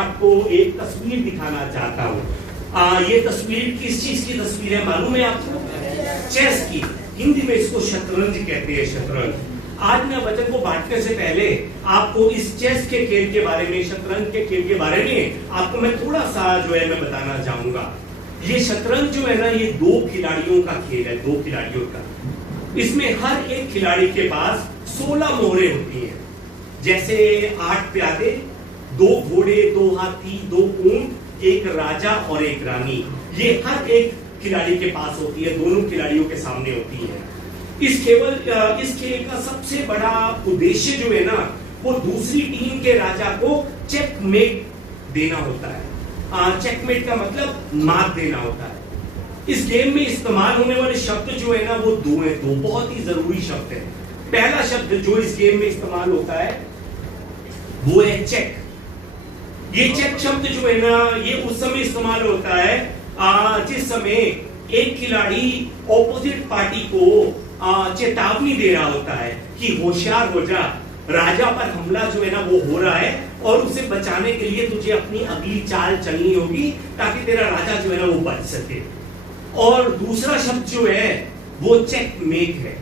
आपको एक तस्वीर दिखाना चाहता हूँ। ये तस्वीर किस चीज की तस्वीर है मालूम है आपको? चेस की। हिंदी में इसको शतरंज कहते हैं, शतरंज। आज मैं वचन को बांटने से पहले आपको इस चेस के खेल के बारे में, शतरंज के खेल के बारे में आपको मैं थोड़ा सा जो है मैं बताना चाहूंगा। ये शतरंज जो है ना, ये दो खिलाड़ियों का खेल है, दो खिलाड़ियों का। इसमें हर एक खिलाड़ी के पास 16 मोहरें होती हैं। जैसे 8 प्यादे, 2 घोड़े, 2 हाथी, 2 ऊंट, एक राजा और एक रानी, ये हर एक खिलाड़ी के पास होती है, दोनों खिलाड़ियों के सामने होती है। इस खेल का सबसे बड़ा उद्देश्य जो है ना, वो दूसरी टीम के राजा को चेकमेट देना होता है। चेकमेट का मतलब मात देना होता है। इस गेम में इस्तेमाल होने वाले शब्द जो है ना, वो दो हैं, दो बहुत ही जरूरी शब्द है। पहला शब्द जो इस गेम में इस्तेमाल होता है वो है चेक। ये चेक शब्द जो है ना, ये उस समय इस्तेमाल होता है जिस समय एक खिलाड़ी ऑपोजिट पार्टी को चेतावनी दे रहा होता है कि होशियार हो जा, राजा पर हमला जो है ना वो हो रहा है और उसे बचाने के लिए तुझे अपनी अगली चाल चलनी होगी ताकि तेरा राजा जो है ना वो बच सके। और दूसरा शब्द जो है वो चेकमेट है।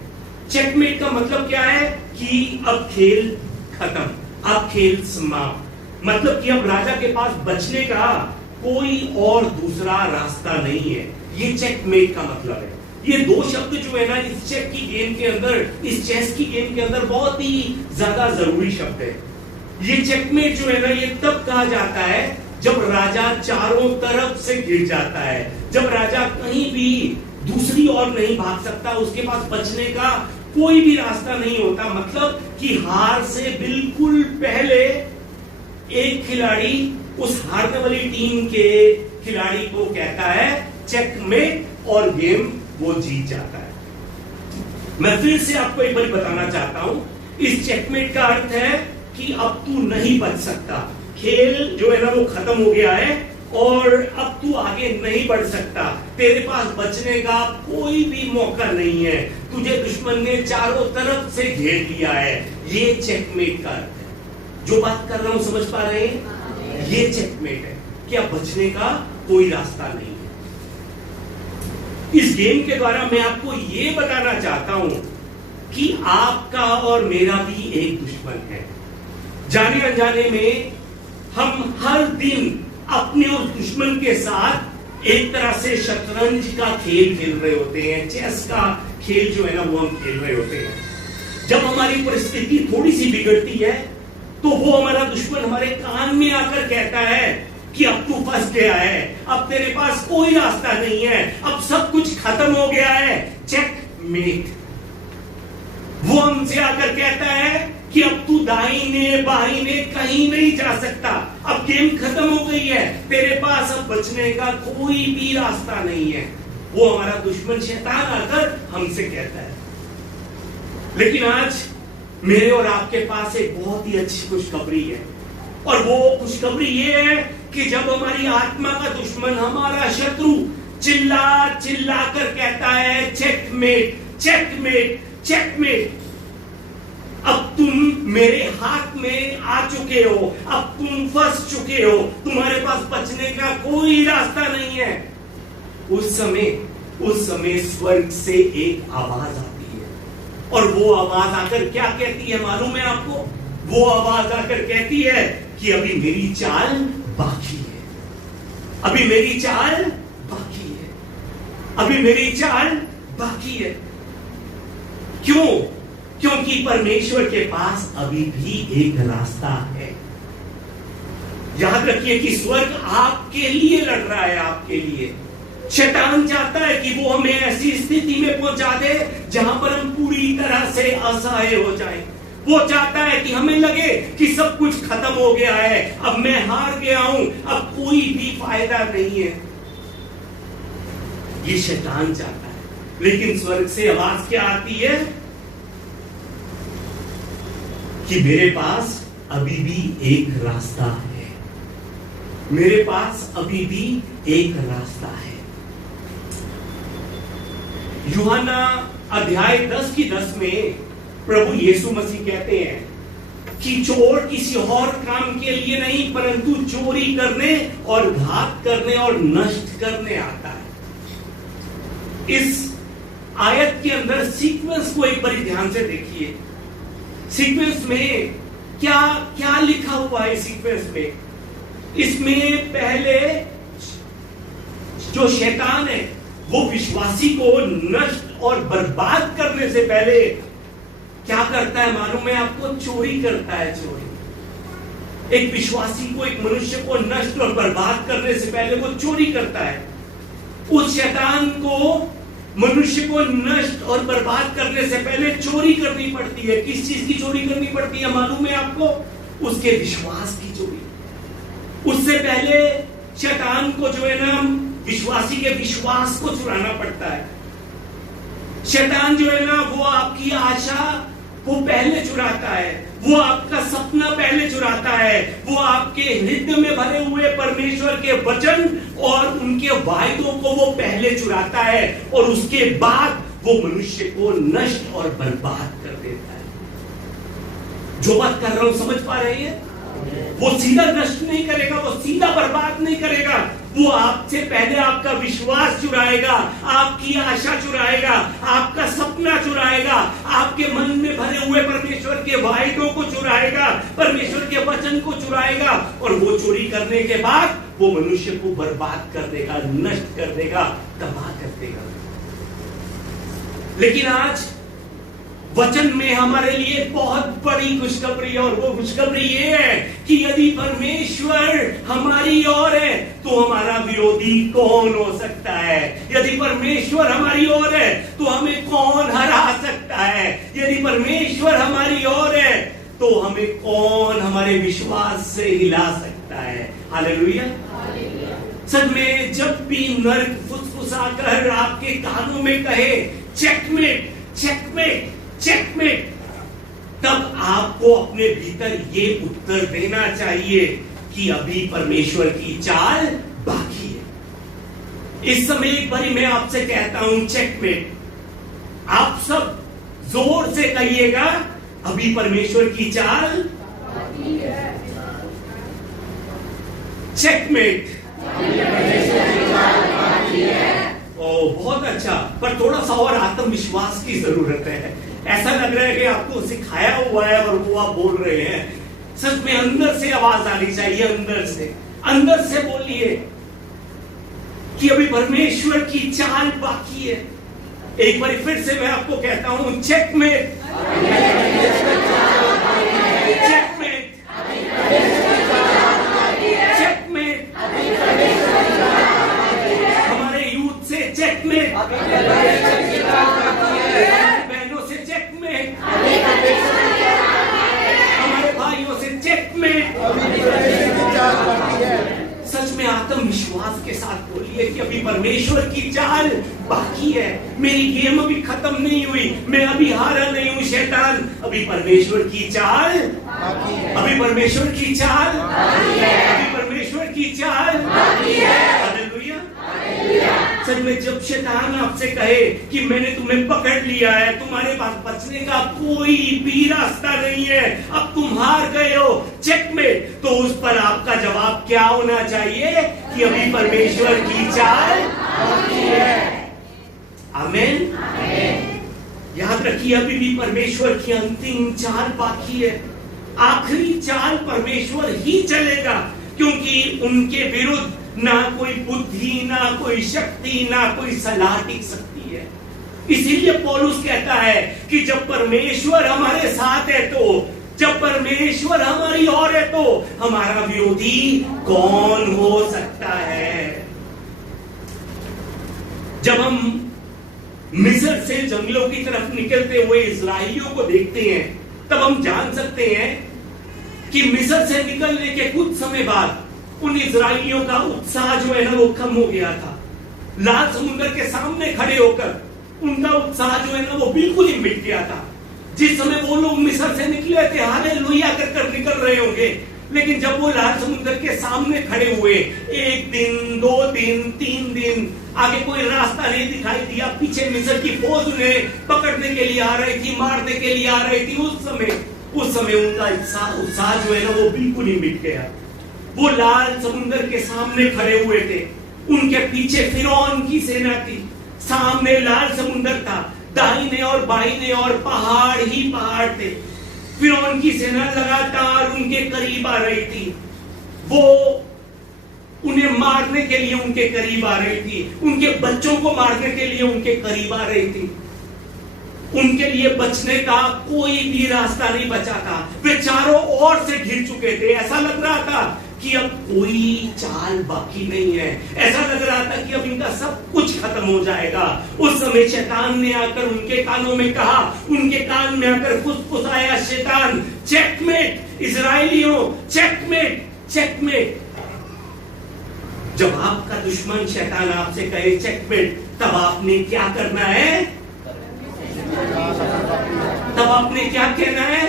चेकमेट का मतलब क्या है कि अब खेल खत्म, अब खेल समाप्त। मतलब कि अब राजा के पास बचने का कोई और दूसरा रास्ता नहीं है। ये चेकमेट का मतलब है। ये दो शब्द जो है ना, इस चेक की गेम के अंदर, इस चेस की गेम के अंदर बहुत ही ज्यादा जरूरी शब्द है। ये चेकमेट जो है ना, ये तब कहा जाता है जब राजा चारों तरफ से गिर जाता है, जब राजा कहीं भी दूसरी ओर नहीं भाग सकता, उसके पास बचने का कोई भी रास्ता नहीं होता। मतलब कि हार से बिल्कुल पहले एक खिलाड़ी उस हारने वाली टीम के खिलाड़ी को कहता है चेकमेट और गेम वो जीत जाता है। मैं फिर से आपको एक बार बताना चाहता हूं, इस चेकमेट का अर्थ है कि अब तू नहीं बच सकता, खेल जो है ना वो खत्म हो गया है और अब तू आगे नहीं बढ़ सकता, तेरे पास बचने का कोई भी मौका नहीं है, तुझे दुश्मन ने चारों तरफ से घेर लिया है। ये चेकमेट का अर्थ है। जो बात कर रहा हूं समझ पा रहे हैं? ये चेकमेट है कि अब बचने का कोई रास्ता नहीं है। इस गेम के द्वारा मैं आपको ये बताना चाहता हूं कि आपका और मेरा भी एक दुश्मन है। जाने अनजाने में हम हर दिन अपने उस दुश्मन के साथ एक तरह से शतरंज का खेल खेल रहे होते हैं, चेस का खेल जो है ना वो हम खेल रहे होते हैं। जब हमारी परिस्थिति थोड़ी सी बिगड़ती है तो वो हमारा दुश्मन हमारे कान में आकर कहता है कि अब तू फंस गया है, अब तेरे पास कोई रास्ता नहीं है, अब सब कुछ खत्म हो गया है, चेकमेट। वो हमसे आकर कहता है कि अब तू दाहिने बाहिने कहीं नहीं जा सकता, अब गेम खत्म हो गई है, तेरे पास अब बचने का कोई भी रास्ता नहीं है। वो हमारा दुश्मन शैतान आकर हमसे कहता है। लेकिन आज मेरे और आपके पास एक बहुत ही अच्छी खुशखबरी है, और वो खुशखबरी ये है कि जब हमारी आत्मा का दुश्मन, हमारा शत्रु चिल्ला चिल्ला कर कहता है चेकमेट चेकमेट चेकमेट, अब तुम मेरे हाथ में आ चुके हो, अब तुम फंस चुके हो, तुम्हारे पास बचने का कोई रास्ता नहीं है। उस समय स्वर्ग से एक आवाज आती है, और वो आवाज आकर क्या कहती है मालूम है आपको? वो आवाज आकर कहती है कि अभी मेरी चाल बाकी है, अभी मेरी चाल बाकी है, अभी मेरी चाल बाकी है। क्यों? क्योंकि परमेश्वर के पास अभी भी एक रास्ता है। याद रखिए कि स्वर्ग आपके लिए लड़ रहा है, आपके लिए। शैतान चाहता है कि वो हमें ऐसी स्थिति में पहुंचा दे जहां पर हम पूरी तरह से असहाय हो जाएं। वो चाहता है कि हमें लगे कि सब कुछ खत्म हो गया है, अब मैं हार गया हूं, अब कोई भी फायदा नहीं है। ये शैतान चाहता है। लेकिन स्वर्ग से आवाज क्या आती है कि मेरे पास अभी भी एक रास्ता है, मेरे पास अभी भी एक रास्ता है। यूहन्ना अध्याय 10 की 10 में प्रभु यीशु मसीह कहते हैं कि चोर किसी और काम के लिए नहीं परंतु चोरी करने और घात करने और नष्ट करने आता है। इस आयत के अंदर सीक्वेंस को एक बार ध्यान से देखिए। सीक्वेंस में क्या क्या लिखा हुआ है? सीक्वेंस में इसमें पहले जो शैतान है वो विश्वासी को नष्ट और बर्बाद करने से पहले क्या करता है मालूम है आपको? चोरी करता है। चोरी, एक विश्वासी को, एक मनुष्य को नष्ट और बर्बाद करने से पहले वो चोरी करता है। उस शैतान को, मनुष्य को नष्ट और बर्बाद करने से पहले चोरी करनी पड़ती है। किस चीज की चोरी करनी पड़ती है मालूम है आपको? उसके विश्वास की चोरी। उससे पहले शैतान को जो है ना विश्वासी के विश्वास को चुराना पड़ता है। शैतान जो है ना वो आपकी आशा वो पहले चुराता है, वो आपका सपना पहले चुराता है, वो आपके हृदय में भरे हुए परमेश्वर के वचन और उनके वायदों को वो पहले चुराता है और उसके बाद वो मनुष्य को नष्ट और बर्बाद कर देता है। जो बात कर रहा हूं समझ पा रहे हैं? वो सीधा नष्ट नहीं करेगा, वो सीधा बर्बाद नहीं करेगा, वो आपसे पहले आपका विश्वास चुराएगा, आपकी आशा चुराएगा, आपका सपना चुराएगा, आपके मन में भरे हुए परमेश्वर के वायदों को चुराएगा, परमेश्वर के वचन को चुराएगा और वो चोरी करने के बाद वो मनुष्य को बर्बाद कर देगा, नष्ट कर देगा, तबाह कर देगा। लेकिन आज वचन में हमारे लिए बहुत बड़ी खुशखबरी है और वो खुशखबरी ये है कि यदि परमेश्वर हमारी ओर है तो हमारा विरोधी कौन हो सकता है? यदि परमेश्वर हमारी ओर है तो हमें कौन हरा सकता है? यदि परमेश्वर हमारी ओर है तो हमें कौन हमारे विश्वास से हिला सकता है? हालेलुया। सच में जब भी नर्क फुसफुसाकर आपके कानों में कहे चेकमेट चेकमेट चेकमेट, तब आपको अपने भीतर ये उत्तर देना चाहिए कि अभी परमेश्वर की चाल बाकी है। इस समय एक बारी मैं आपसे कहता हूं चेकमेट। आप सब जोर से कहिएगा अभी परमेश्वर की चाल बाकी है। चेकमेट। ओ बहुत अच्छा, पर थोड़ा सा और आत्मविश्वास की जरूरत है। ऐसा लग रहा है कि आपको सिखाया हुआ है और वो आप बोल रहे हैं। सच में अंदर से आवाज आनी चाहिए, अंदर से बोलिए कि अभी परमेश्वर की चाल बाकी है। एक बार फिर से मैं आपको कहता हूं चेकमेट चेकमेट चेकमेट। हमारे यूथ से चेकमेट, बहनों से चेकमेट, हमारे भाइयों से चेकमेट। सच में आत्मविश्वास के साथ बोलिए कि अभी परमेश्वर की चाल बाकी है। मेरी गेम अभी खत्म नहीं हुई, मैं अभी हारा नहीं हूं शैतान। अभी परमेश्वर की चाल बाकी है, अभी परमेश्वर की चाल बाकी है, अभी परमेश्वर की चाल बाकी है। हालेलुया। सच में जब शैतान आपसे कहे कि मैंने तुम्हें पकड़ लिया है, तुम्हारे पास बचने का कोई भी रास्ता नहीं है, अब तुम हार गए हो, चेकमेट, तो उस पर आपका जवाब क्या होना चाहिए कि अभी परमेश्वर की चाल बाकी है। आमीन। याद रखिए अभी भी परमेश्वर की अंतिम चाल बाकी है। आखिरी चाल परमेश्वर ही चलेगा, क्योंकि उनके विरुद्ध ना कोई बुद्धि, ना कोई शक्ति, ना कोई सलाह टिक सकती है। इसीलिए पौलुस कहता है कि जब परमेश्वर हमारे साथ है, तो जब परमेश्वर हमारी ओर है, तो हमारा विरोधी कौन हो सकता है? जब हम मिस्र से जंगलों की तरफ निकलते हुए इस्राएलियों को देखते हैं, तब हम जान सकते हैं कि मिस्र से निकलने के कुछ समय बाद उन इस्राएलियों का उत्साह जो है ना वो कम हो गया था। लाल समुद्र के सामने खड़े होकर उनका उत्साह जो है ना वो बिल्कुल ही मिट गया था। जिस समय वो लोग मिस्र से निकले थे, हालेलुया कर निकल रहे होंगे, लेकिन जब वो लाल समुद्र के सामने खड़े हुए, 1 दिन 2 दिन 3 दिन आगे कोई रास्ता नहीं दिखाई दिया, पीछे मिस्र की फौज उन्हें पकड़ने के लिए आ रही थी, मारने के लिए आ रही थी, उस समय उस समय उनका उत्साह जो है ना वो बिल्कुल ही मिट गया। वो लाल समुंदर के सामने खड़े हुए थे, उनके पीछे फिरौन की सेना थी, सामने लाल समुंदर था, दाहिने और बाइने और पहाड़ ही पहाड़ थे। फिरौन की सेना लगातार उनके करीब आ रही थी, वो उन्हें मारने के लिए उनके करीब आ रही थी, उनके बच्चों को मारने के लिए उनके करीब आ रही थी। उनके लिए बचने का कोई भी रास्ता नहीं बचा था, वे चारों ओर से घिर चुके थे। ऐसा लग रहा था कि अब कोई चाल बाकी नहीं है, ऐसा लग रहा था कि अब इनका सब कुछ खत्म हो जाएगा। उस समय शैतान ने आकर उनके कानों में कहा, उनके कान में आकर फुसफुसाया शैतान, चेकमेट इजराइलियों, चेकमेट चेकमेट। जब आपका दुश्मन शैतान आपसे कहे चेकमेट, तब आपने क्या करना है? तब आपने क्या कहना है?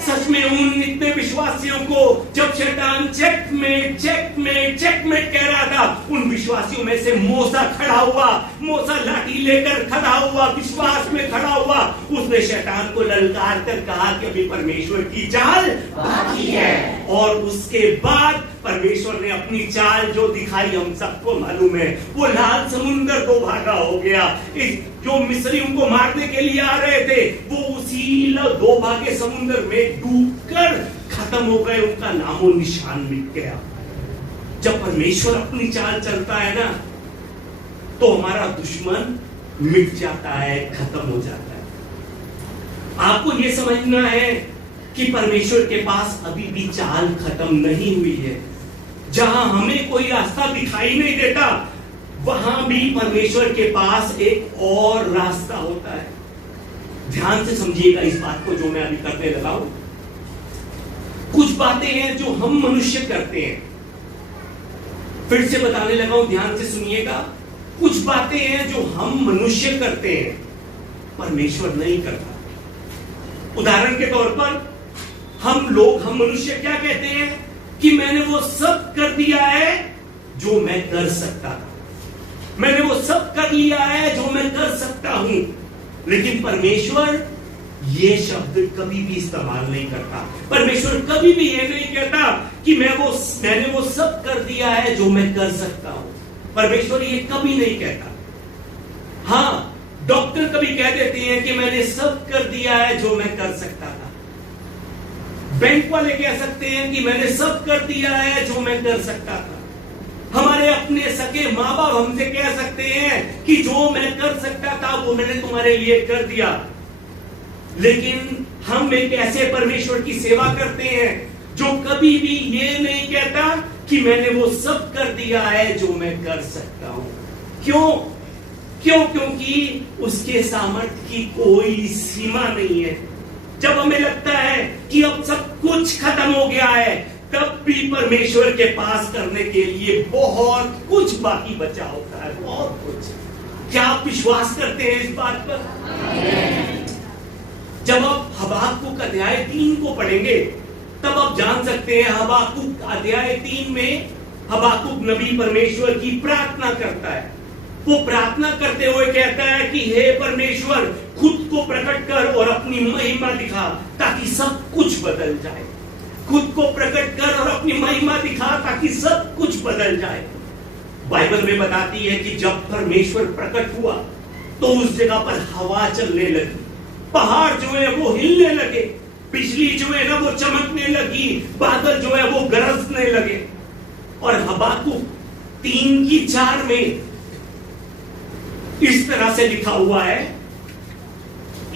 सच में उन इतने विश्वासियों को जब शैतान चेकमेट चेकमेट चेकमेट कह रहा था, उन विश्वासियों में से मूसा खड़ा हुआ, मूसा लाठी लेकर खड़ा हुआ, विश्वास में खड़ा हुआ। उसने शैतान को ललकार कर कहा कि अभी परमेश्वर की चाल बाकी है। और उसके बाद परमेश्वर ने अपनी चाल जो दिखाई हम सबको मालूम है, वो लाल समुंदर दो भागा हो गया। जो मिस्री उनको मारने के लिए आ रहे थे, वो उसी दो भागे समुंदर में डूबकर खत्म हो गए, उनका नामो निशान मिट गया। जब परमेश्वर अपनी चाल चलता है ना, तो हमारा दुश्मन मिट जाता है, खत्म हो जाता है। आपको यह समझना है कि परमेश्वर के पास अभी भी चाल खत्म नहीं हुई है। जहां हमें कोई रास्ता दिखाई नहीं देता, वहां भी परमेश्वर के पास एक और रास्ता होता है। ध्यान से समझिएगा इस बात को जो मैं अभी करने लगा हूं। कुछ बातें हैं जो हम मनुष्य करते हैं, फिर से बताने लगा हूं, ध्यान से सुनिएगा। कुछ बातें हैं जो हम मनुष्य करते हैं, परमेश्वर नहीं करता। उदाहरण के तौर पर हम मनुष्य क्या कहते हैं कि मैंने वो सब कर दिया है जो मैं कर सकता था, मैंने वो सब कर लिया है जो मैं कर सकता हूं। लेकिन परमेश्वर ये शब्द कभी भी इस्तेमाल नहीं करता। परमेश्वर कभी भी ये नहीं कहता कि मैंने वो सब कर दिया है जो मैं कर सकता हूं। परमेश्वर ये कभी नहीं कहता। हाँ, डॉक्टर कभी कह देते हैं कि मैंने सब कर दिया है जो मैं कर सकता था। बैंक वाले कह सकते हैं कि मैंने सब कर दिया है जो मैं कर सकता था। हमारे अपने सके माँ बाप हमसे कह सकते हैं कि जो मैं कर सकता था वो मैंने तुम्हारे लिए कर दिया। लेकिन हम एक ऐसे परमेश्वर की सेवा करते हैं जो कभी भी ये नहीं कहता कि मैंने वो सब कर दिया है जो मैं कर सकता हूं। क्यों? क्योंकि उसके सामर्थ्य की कोई सीमा नहीं है। जब हमें लगता है कि अब सब कुछ खत्म हो गया है, तब भी परमेश्वर के पास करने के लिए बहुत कुछ बाकी बचा होता है, बहुत कुछ। क्या आप विश्वास करते हैं इस बात पर? जब आप हबाकुक अध्याय 3 को पढ़ेंगे, तब आप जान सकते हैं हबाकुक अध्याय 3 में हबाकुक नबी परमेश्वर की प्रार्थना करता है। वो प्रार्थना करते हुए कहता है कि हे परमेश्वर, खुद को प्रकट कर और अपनी महिमा दिखा ताकि सब कुछ बदल जाए। खुद को प्रकट कर और अपनी महिमा दिखा ताकि सब कुछ बदल जाए। बाइबल में बताती है कि जब परमेश्वर प्रकट हुआ तो उस जगह पर हवा चलने लगी, पहाड़ जो है वो हिलने लगे, बिजली जो है ना वो चमकने लगी, बादल जो है वो गरजने लगे। और हबाकुक 3:4 में इस तरह से लिखा हुआ है,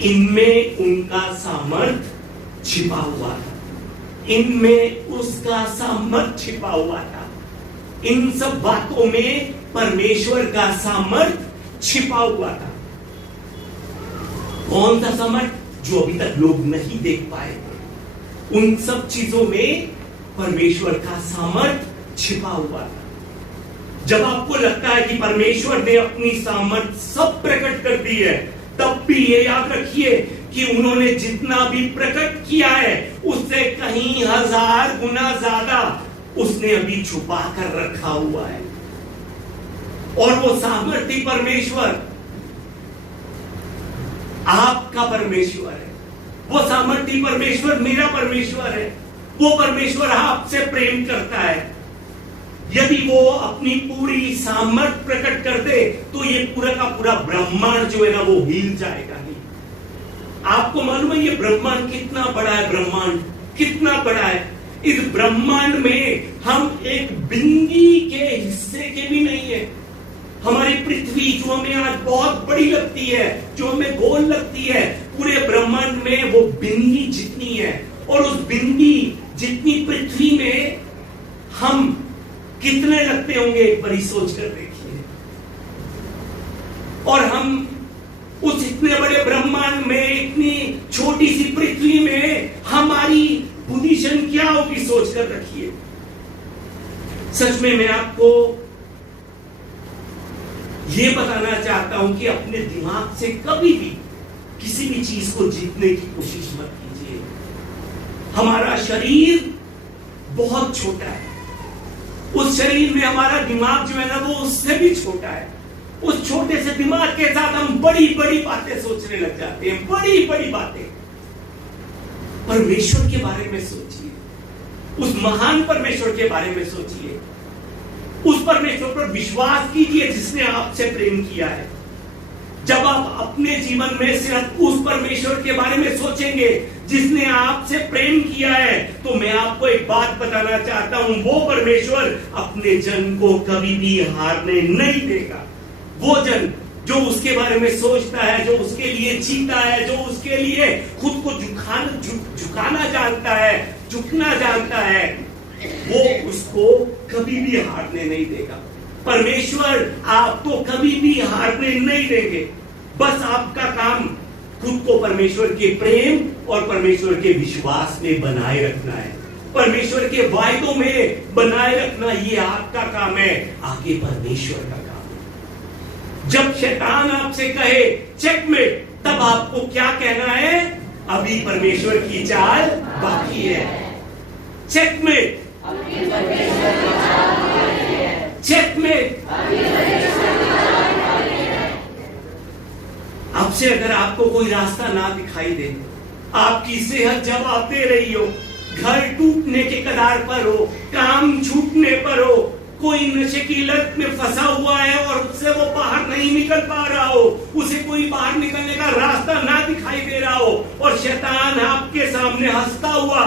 इनमें उनका सामर्थ छिपा हुआ था, इनमें उसका सामर्थ छिपा हुआ था। इन सब बातों में परमेश्वर का सामर्थ छिपा हुआ था। कौन सा सामर्थ? जो अभी तक लोग नहीं देख पाए। उन सब चीजों में परमेश्वर का सामर्थ छिपा हुआ था। जब आपको लगता है कि परमेश्वर ने अपनी सामर्थ सब प्रकट कर दी है, तब भी ये याद रखिए कि उन्होंने जितना भी प्रकट किया है उससे कहीं 1000 गुना ज्यादा उसने अभी छुपा कर रखा हुआ है। और वो सामर्थी परमेश्वर आपका परमेश्वर है। वो सामर्थ्य परमेश्वर मेरा परमेश्वर है। वो परमेश्वर आपसे प्रेम करता है। यदि वो अपनी पूरी सामर्थ्य प्रकट कर दे तो ये पूरा का पूरा ब्रह्मांड जो है ना वो हिल जाएगा ही। आपको मालूम है ये ब्रह्मांड कितना बड़ा है? ब्रह्मांड कितना बड़ा है? इस ब्रह्मांड में हम एक बिंदी के हिस्से के भी नहीं है। हमारी पृथ्वी जो हमें आज बहुत बड़ी लगती है, जो हमें गोल लगती है, पूरे ब्रह्मांड में वो बिंदी जितनी है। और उस बिंदी जितनी पृथ्वी में हम कितने लगते होंगे, एक बारी सोच कर देखिए। और हम उस इतने बड़े ब्रह्मांड में, इतनी छोटी सी पृथ्वी में हमारी पोजीशन क्या होगी, सोच कर रखिए। सच में मैं आपको यह बताना चाहता हूं कि अपने दिमाग से कभी भी किसी भी चीज को जीतने की कोशिश मत कीजिए। हमारा शरीर बहुत छोटा है, उस शरीर में हमारा दिमाग जो है ना वो उससे भी छोटा है। उस छोटे से दिमाग के साथ हम बड़ी बड़ी बातें सोचने लग जाते हैं, बड़ी बड़ी बातें। परमेश्वर के बारे में सोचिए, उस महान परमेश्वर के बारे में सोचिए, उस परमेश्वर पर विश्वास कीजिए जिसने आपसे प्रेम किया है। जब आप अपने जीवन में सिर्फ उस परमेश्वर के बारे में सोचेंगे जिसने आपसे प्रेम किया है, तो मैं आपको एक बात बताना चाहता हूं, वो परमेश्वर अपने जन को कभी भी हारने नहीं देगा। वो जन जो उसके बारे में सोचता है, जो उसके लिए जीता है, जो उसके लिए खुद को झुकाना जानता है, झुकना जानता है, वो उसको कभी भी हारने नहीं देगा। परमेश्वर आपको कभी भी हारने नहीं देंगे। बस आपका काम खुद को परमेश्वर के प्रेम और परमेश्वर के विश्वास में बनाए रखना है, परमेश्वर के वायदों में बनाए रखना, ये आपका काम है, आगे परमेश्वर का काम है। जब शैतान आपसे कहे चेकमेट, तब आपको क्या कहना है? अभी परमेश्वर की चाल बाकी है। Checkmate, checkmate. आपसे अगर आपको कोई रास्ता ना दिखाई दे, आपकी सेहत जवाब दे रही हो, घर टूटने के कगार पर हो, काम छूटने पर हो, कोई नशे की लत में फंसा हुआ है और उससे वो बाहर नहीं निकल पा रहा हो, उसे कोई बाहर निकलने का रास्ता ना दिखाई दे रहा हो, और शैतान आपके सामने हंसता हुआ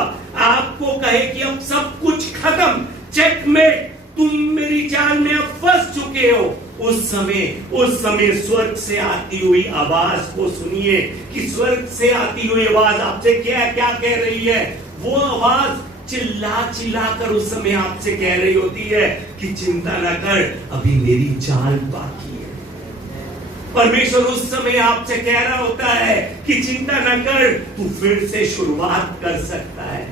आपको कहे कि अब सब कुछ खत्म, चेकमेट, तुम मेरी चाल में अब फंस चुके हो, उस समय स्वर्ग से आती हुई आवाज को सुनिए कि स्वर्ग से आती हुई आवाज आपसे क्या क्या कह रही है। वो आवाज चिल्ला चिल्ला कर उस समय आपसे कह रही होती है कि चिंता न कर, अभी मेरी चाल बाकी है। परमेश्वर उस समय आपसे कह रहा होता है कि चिंता न कर, तू फिर से शुरुआत कर सकता है,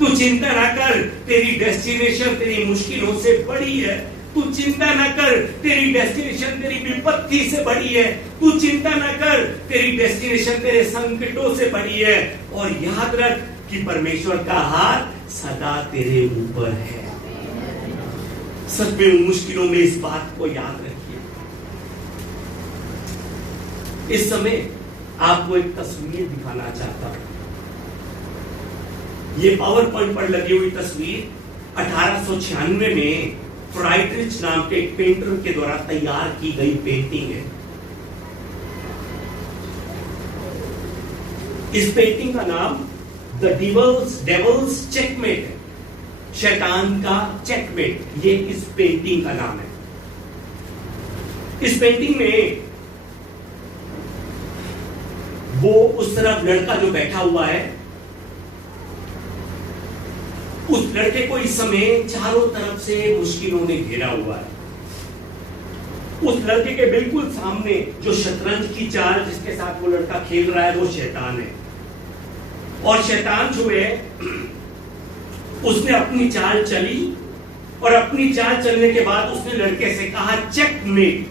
तू चिंता न कर, तेरी डेस्टिनेशन तेरी मुश्किलों से बड़ी है, तू चिंता न कर, तेरी डेस्टिनेशन तेरी विपत्ति से बड़ी है, तू चिंता न कर, तेरी डेस्टिनेशन तेरे संकटों से बड़ी है। और याद रख कि परमेश्वर का हाथ सदा तेरे ऊपर है। सच में उन मुश्किलों में इस बात को याद रखिए। इस समय आपको एक तस्वीर दिखाना चाहता हूं। ये पावर पॉइंट पर लगी हुई तस्वीर 1896 में फ्राइड्रिच नाम के एक पेंटर के द्वारा तैयार की गई पेंटिंग है। इस पेंटिंग का नाम द डेविल्स चेकमेट है, शैतान का चेकमेट, ये इस पेंटिंग का नाम है। इस पेंटिंग में वो उस तरफ लड़का जो बैठा हुआ है, उस लड़के को इस समय चारों तरफ से मुश्किलों ने घेरा हुआ है। उस लड़के के बिल्कुल सामने जो शतरंज की चाल जिसके साथ वो लड़का खेल रहा है, वो शैतान है। और शैतान जो है उसने अपनी चाल चली, और अपनी चाल चलने के बाद उसने लड़के से कहा चेकमेट,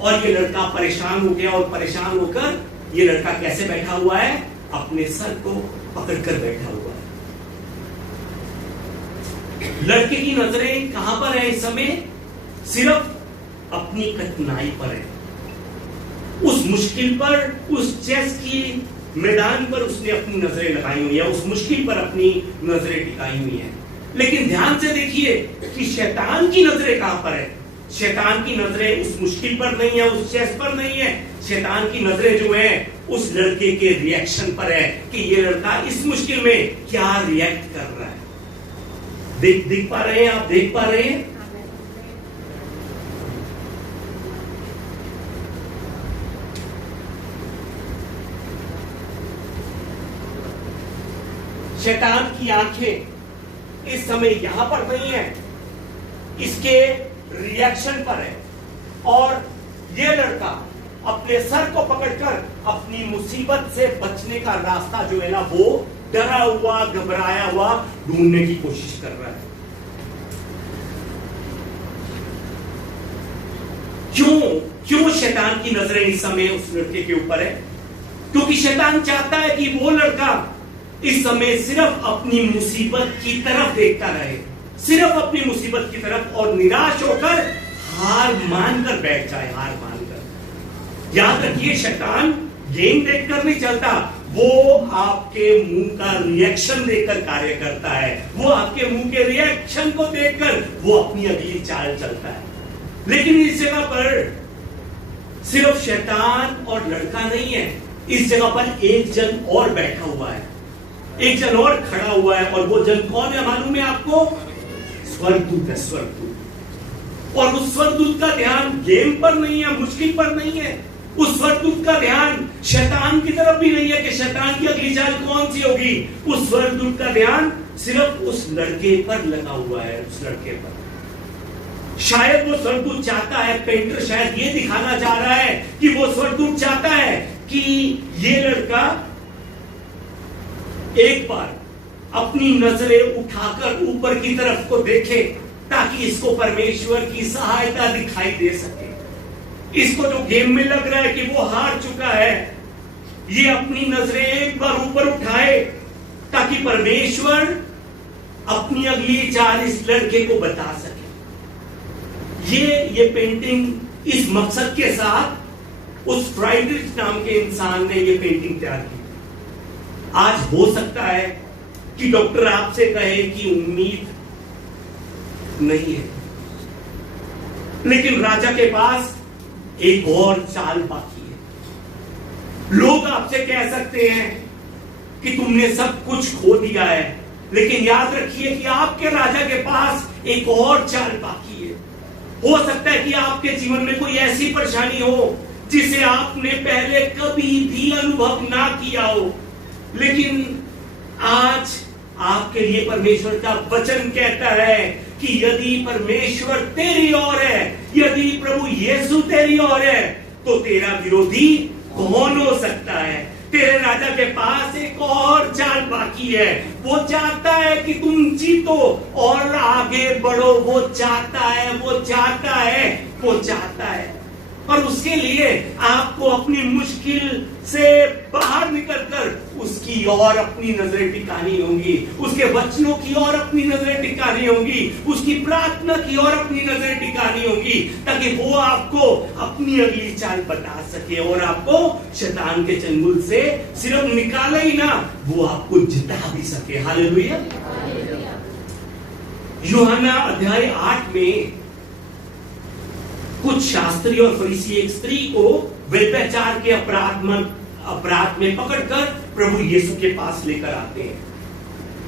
और ये लड़का परेशान हो गया, और परेशान होकर ये लड़का कैसे बैठा हुआ है? अपने सर को पकड़कर बैठा हुआ है। लड़के की नजरें कहां पर है इस समय? सिर्फ अपनी कठिनाई पर है, उस मुश्किल पर, उस चेस की मैदान पर उसने अपनी नजरें लगाई हुई है, उस मुश्किल पर अपनी नजरें टिकाई हुई हैं। लेकिन ध्यान से देखिए कि शैतान की नजरें कहां पर है। शैतान की नजरें उस मुश्किल पर नहीं है, उस चेस पर नहीं है। शैतान की नजरें जो है उस लड़के के रिएक्शन पर है कि ये लड़का इस मुश्किल में क्या रिएक्ट कर रहा है। देख पा रहे हैं आप, देख पा रहे हैं? शैतान की आंखें इस समय यहां पर नहीं है, इसके रिएक्शन पर है। और यह लड़का अपने सर को पकड़कर अपनी मुसीबत से बचने का रास्ता जो है ना, वो डरा हुआ, घबराया हुआ ढूंढने की कोशिश कर रहा है। क्यों शैतान की नजरें इस समय उस लड़के के ऊपर है? क्योंकि शैतान चाहता है कि वो लड़का इस समय सिर्फ अपनी मुसीबत की तरफ देखता रहे, सिर्फ अपनी मुसीबत की तरफ, और निराश होकर हार मानकर बैठ जाए, हार मानकर। याद रखिए, शैतान गेम देखकर नहीं चलता, वो आपके मुंह का रिएक्शन देखकर कार्य करता है। वो आपके मुंह के रिएक्शन को देखकर वो अपनी अगली चाल चलता है। लेकिन इस जगह पर सिर्फ शैतान और लड़का नहीं है, इस जगह पर एक जन और बैठा हुआ है, एक जन और खड़ा हुआ है। और वो जन कौन है मालूम है आपको? स्वर्गदूत है, स्वर्गदूत। और उस स्वर्गदूत का ध्यान गेम पर नहीं है, मुश्किल पर नहीं है। उस स्वर्गदूत का ध्यान शैतान की तरफ भी नहीं है कि शैतान की अगली चाल कौन सी होगी। उस स्वर्गदूत का ध्यान सिर्फ उस लड़के पर लगा हुआ है, उस लड़के पर। शायद वो स्वर्गदूत चाहता है, पेंटर शायद ये दिखाना चाह रहा है कि वो स्वर्गदूत चाहता है कि ये लड़का एक बार अपनी नजरें उठाकर ऊपर की तरफ को देखे, ताकि इसको परमेश्वर की सहायता दिखाई दे सके। इसको जो गेम में लग रहा है कि वो हार चुका है, ये अपनी नजरें एक बार ऊपर उठाए ताकि परमेश्वर अपनी अगली चाल इस लड़के को बता सके। ये पेंटिंग इस मकसद के साथ उस फ्राइडरिच नाम के इंसान ने ये पेंटिंग तैयार की। आज हो सकता है कि डॉक्टर आपसे कहे कि उम्मीद नहीं है, लेकिन राजा के पास एक और चाल बाकी है। लोग आपसे कह सकते हैं कि तुमने सब कुछ खो दिया है, लेकिन याद रखिए कि आपके राजा के पास एक और चाल बाकी है। हो सकता है कि आपके जीवन में कोई ऐसी परेशानी हो जिसे आपने पहले कभी भी अनुभव ना किया हो, लेकिन आज आपके लिए परमेश्वर का वचन कहता है कि यदि परमेश्वर तेरी ओर है, यदि प्रभु यीशु तेरी ओर है, तो तेरा विरोधी कौन हो सकता है। तेरे राजा के पास एक और चाल बाकी है। वो चाहता है कि तुम जीतो और आगे बढ़ो। वो चाहता है, वो चाहता है, वो चाहता है। और उसके लिए आपको अपनी मुश्किल से बाहर निकलकर उसकी ओर अपनी नजरें टिकानी होंगी, उसके वचनों की ओर अपनी नजरें टिकानी होंगी, उसकी प्रार्थना की ओर अपनी नजरें टिकानी होंगी, ताकि वो आपको अपनी अगली चाल बता सके और आपको शैतान के चंगुल से सिर्फ निकाले ही ना, वो आपको जिता भी सके। हालेलुया। यूहन्ना अध्याय 8 में कुछ शास्त्री और फरीसी एक स्त्री को व्यभिचार के अपराध में पकड़कर प्रभु यीशु के पास लेकर आते हैं।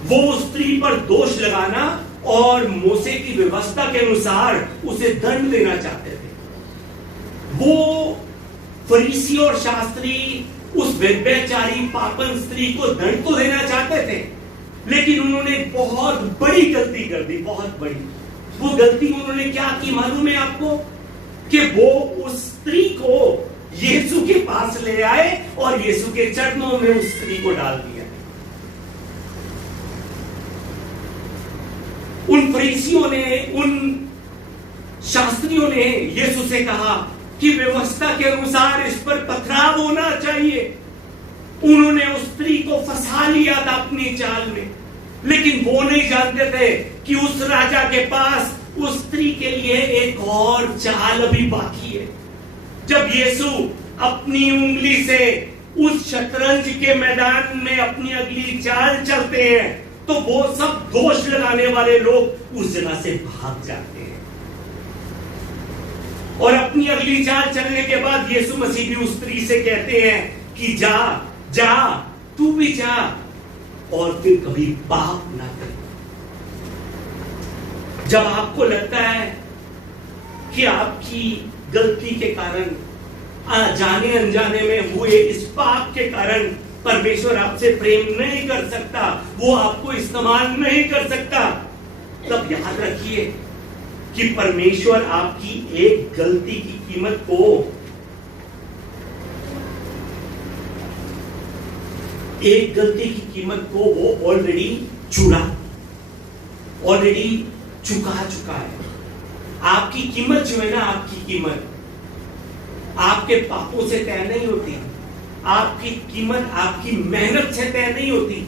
वो उस स्त्री पर दोष लगाना और मूसे की व्यवस्था के अनुसार उसे दंड देना चाहते थे। वो फरीसी और शास्त्री उस व्यभिचारी पापन स्त्री को दंड तो देना चाहते थे, लेकिन उन्होंने बहुत बड़ी गलती कर दी, बहुत बड़ी। वो गलती उन्होंने क्या की मालूम है आपको? कि वो उस स्त्री को यीशु के पास ले आए और यीशु के चरणों में उस स्त्री को डाल दिया। उन फरीसियों ने, उन शास्त्रियों ने यीशु से कहा कि व्यवस्था के अनुसार इस पर पथराव होना चाहिए। उन्होंने उस स्त्री को फंसा लिया था अपनी चाल में, लेकिन वो नहीं जानते थे कि उस राजा के पास उस स्त्री के लिए एक और चाल अभी बाकी है। जब यीशु अपनी उंगली से उस शतरंज के मैदान में अपनी अगली चाल चलते हैं तो वो सब दोष लगाने वाले लोग उस जगह से भाग जाते हैं। और अपनी अगली चाल चलने के बाद यीशु मसीह भी उस स्त्री से कहते हैं कि जा जा, तू भी जा और फिर कभी पाप ना कर। जब आपको लगता है कि आपकी गलती के कारण, जाने अनजाने में हुए इस पाप के कारण परमेश्वर आपसे प्रेम नहीं कर सकता, वो आपको इस्तेमाल नहीं कर सकता, तब याद रखिए कि परमेश्वर आपकी एक गलती की कीमत को, एक गलती की कीमत को वो ऑलरेडी चुका है। आपकी कीमत जो है ना, आपकी कीमत आपके पापों से तय नहीं होती, आपकी कीमत आपकी मेहनत से तय नहीं होती,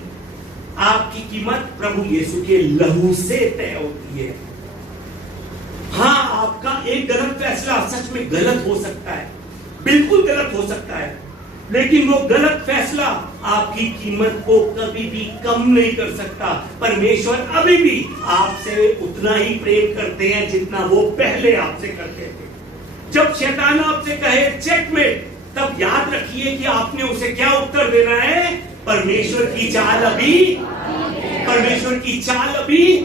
आपकी कीमत प्रभु यीशु के लहू से तय होती है। हाँ, आपका एक गलत फैसला सच में गलत हो सकता है, बिल्कुल गलत हो सकता है, लेकिन वो गलत फैसला आपकी कीमत को कभी भी कम नहीं कर सकता। परमेश्वर अभी भी आपसे उतना ही प्रेम करते हैं जितना वो पहले आपसे करते थे। जब शैतान आपसे कहे चेकमेट, तब याद रखिए कि आपने उसे क्या उत्तर देना है? परमेश्वर की चाल अभी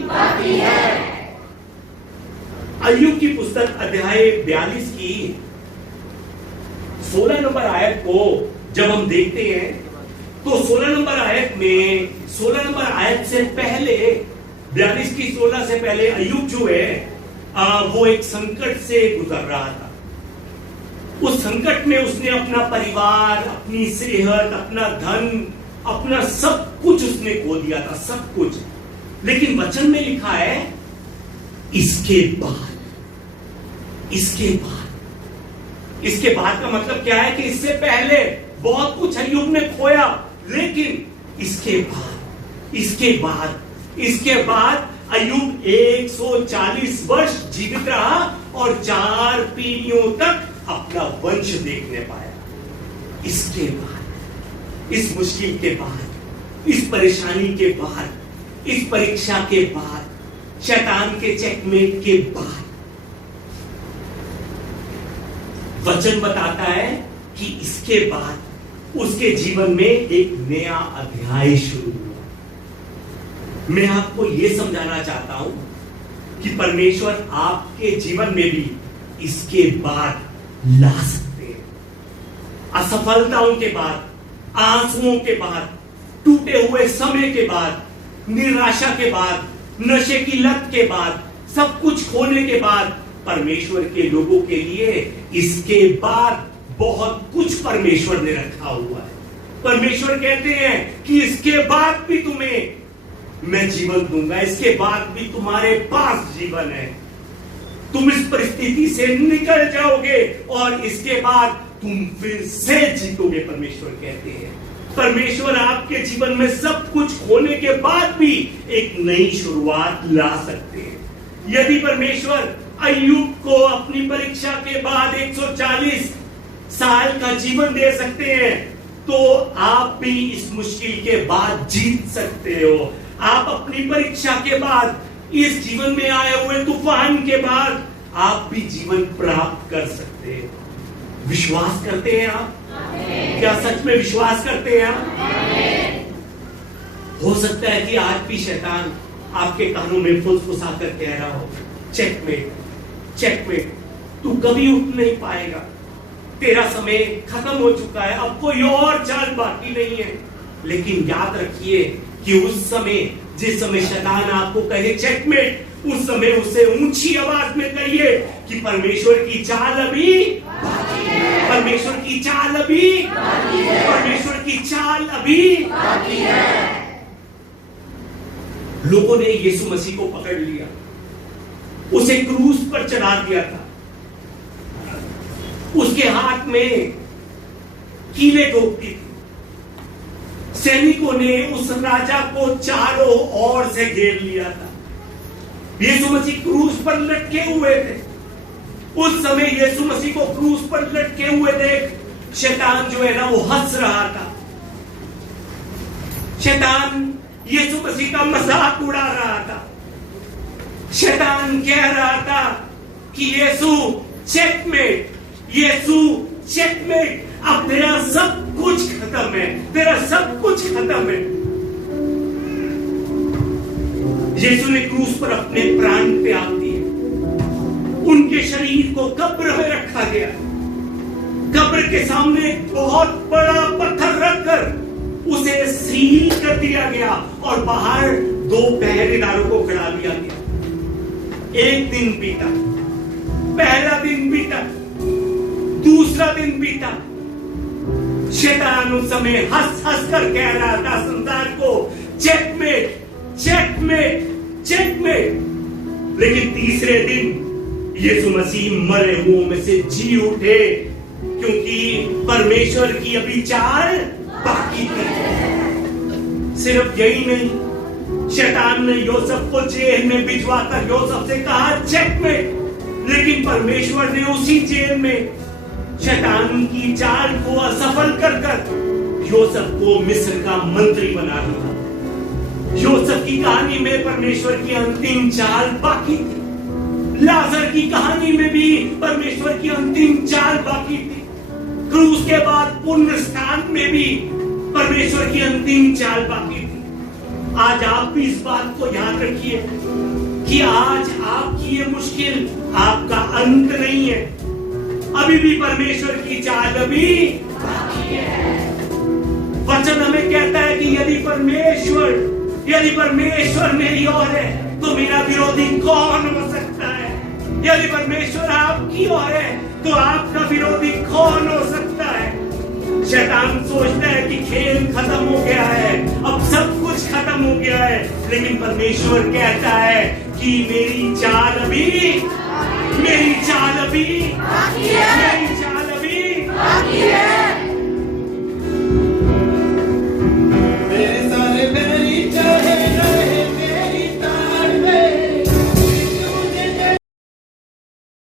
बाकी है। अय्यूब की पुस्तक अध्याय 42 की 16 नंबर आयत को जब हम देखते हैं तो 16 नंबर आयत से पहले, 42 की 16 से पहले अय्यूब जो है वो एक संकट से गुजर रहा था। उस संकट में उसने अपना परिवार, अपनी सेहत, अपना धन, अपना सब कुछ उसने खो दिया था, सब कुछ। लेकिन वचन में लिखा है इसके बाद का मतलब क्या है कि इससे पहले बहुत कुछ अय्यूब ने खोया, लेकिन इसके बाद अय्यूब 140 वर्ष जीवित रहा और 4 पीढ़ियों तक अपना वंश देखने पाया। इसके बाद, इस मुश्किल के बाद, इस परेशानी के बाद, इस परीक्षा के बाद, शैतान के चेकमेट के बाद, वचन बताता है कि इसके बाद उसके जीवन में एक नया अध्याय शुरू हुआ। मैं आपको यह समझाना चाहता हूं कि परमेश्वर आपके जीवन में भी इसके बाद ला सकते हैं। असफलताओं के बाद, आंसुओं के बाद, टूटे हुए समय के बाद, निराशा के बाद, नशे की लत के बाद, सब कुछ खोने के बाद, परमेश्वर के लोगों के लिए इसके बाद बहुत कुछ परमेश्वर ने रखा हुआ है। परमेश्वर कहते हैं कि इसके बाद भी तुम्हें मैं जीवन दूंगा, इसके बाद भी तुम्हारे पास जीवन है, तुम इस परिस्थिति से निकल जाओगे और इसके बाद तुम फिर से जीतोगे। परमेश्वर कहते हैं, परमेश्वर आपके जीवन में सब कुछ खोने के बाद भी एक नई शुरुआत ला सकते हैं। यदि परमेश्वर अय्यूब को अपनी परीक्षा के बाद 140 साल का जीवन दे सकते हैं, तो आप भी इस मुश्किल के बाद जीत सकते हो। आप अपनी परीक्षा के बाद, इस जीवन में आए हुए तूफान के बाद, आप भी जीवन प्राप्त कर सकते हैं। विश्वास करते हैं आप? क्या सच में विश्वास करते हैं आप? हो सकता है कि आज भी शैतान आपके कानों में फुसफुसा कर कह रहा हो, चेकमेट, चेकमेट, तू कभी उठ नहीं पाएगा, तेरा समय खत्म हो चुका है, अब कोई और चाल बाकी नहीं है। लेकिन याद रखिए कि उस समय, जिस समय शैतान आपको कहे चेकमेट, उस समय उसे ऊंची आवाज में कहिए कि परमेश्वर की चाल अभी बाकी है, परमेश्वर की चाल अभी बाकी है, परमेश्वर की चाल अभी बाकी है। लोगों ने यीशु मसीह को पकड़ लिया, उसे क्रूस पर चढ़ा दिया था, उसके हाथ में कीले ठोकती थी। सैनिकों ने उस राजा को चारों ओर से घेर लिया था। यीशु मसीह क्रूस पर लटके हुए थे। उस समय यीशु मसीह को क्रूस पर लटके हुए देख शैतान जो है ना वो हंस रहा था। शैतान यीशु मसीह का मजाक उड़ा रहा था। शैतान कह रहा था कि यीशु चेकमेट, यीशु चेकमेट, अब तेरा सब कुछ खत्म है, तेरा सब कुछ खत्म है। यीशु ने क्रूस पर अपने प्राण त्याग दिए। उनके शरीर को कब्र में रखा गया। कब्र के सामने एक बहुत बड़ा पत्थर रखकर उसे सील कर दिया गया और बाहर 2 पहरेदारों को खड़ा दिया गया। एक दिन बीता, पहला दिन बीता, दूसरा दिन बीता। शैतान उस समय हंस हंस कर कह रहा था संसार को, चेकमेट, चेकमेट, चेकमेट। लेकिन तीसरे दिन यीशु मसीह मरे हुओं में से जी उठे, क्योंकि परमेश्वर की अभी चाल बाकी थी। सिर्फ यही नहीं, शैतान ने योसेफ को जेल में भिजवाकर योसेफ से कहा चेकमेट, लेकिन परमेश्वर ने उसी जेल में शैतान की चाल को असफल कर योसेफ को मिस्र का मंत्री बना दिया। योसेफ की कहानी में परमेश्वर की अंतिम चाल बाकी थी। लाजर की कहानी में भी परमेश्वर की अंतिम चाल बाकी थी। क्रूस के बाद पुनरुत्थान में भी परमेश्वर की अंतिम चाल बाकी थी। आज आप भी इस बात को याद रखिए कि आज आपकी ये मुश्किल आपका अंत नहीं है। अभी भी परमेश्वर की चाल अभी बाकी है। वचन हमें कहता है कि यदि परमेश्वर मेरी ओर है तो मेरा विरोधी कौन हो सकता है। यदि परमेश्वर आपकी ओर है तो आपका विरोधी कौन हो सकता है। शैतान सोचता है कि खेल खत्म हो गया है, अब सब कुछ खत्म हो गया है, लेकिन परमेश्वर कहता है कि मेरी चाल अभी बाकी है।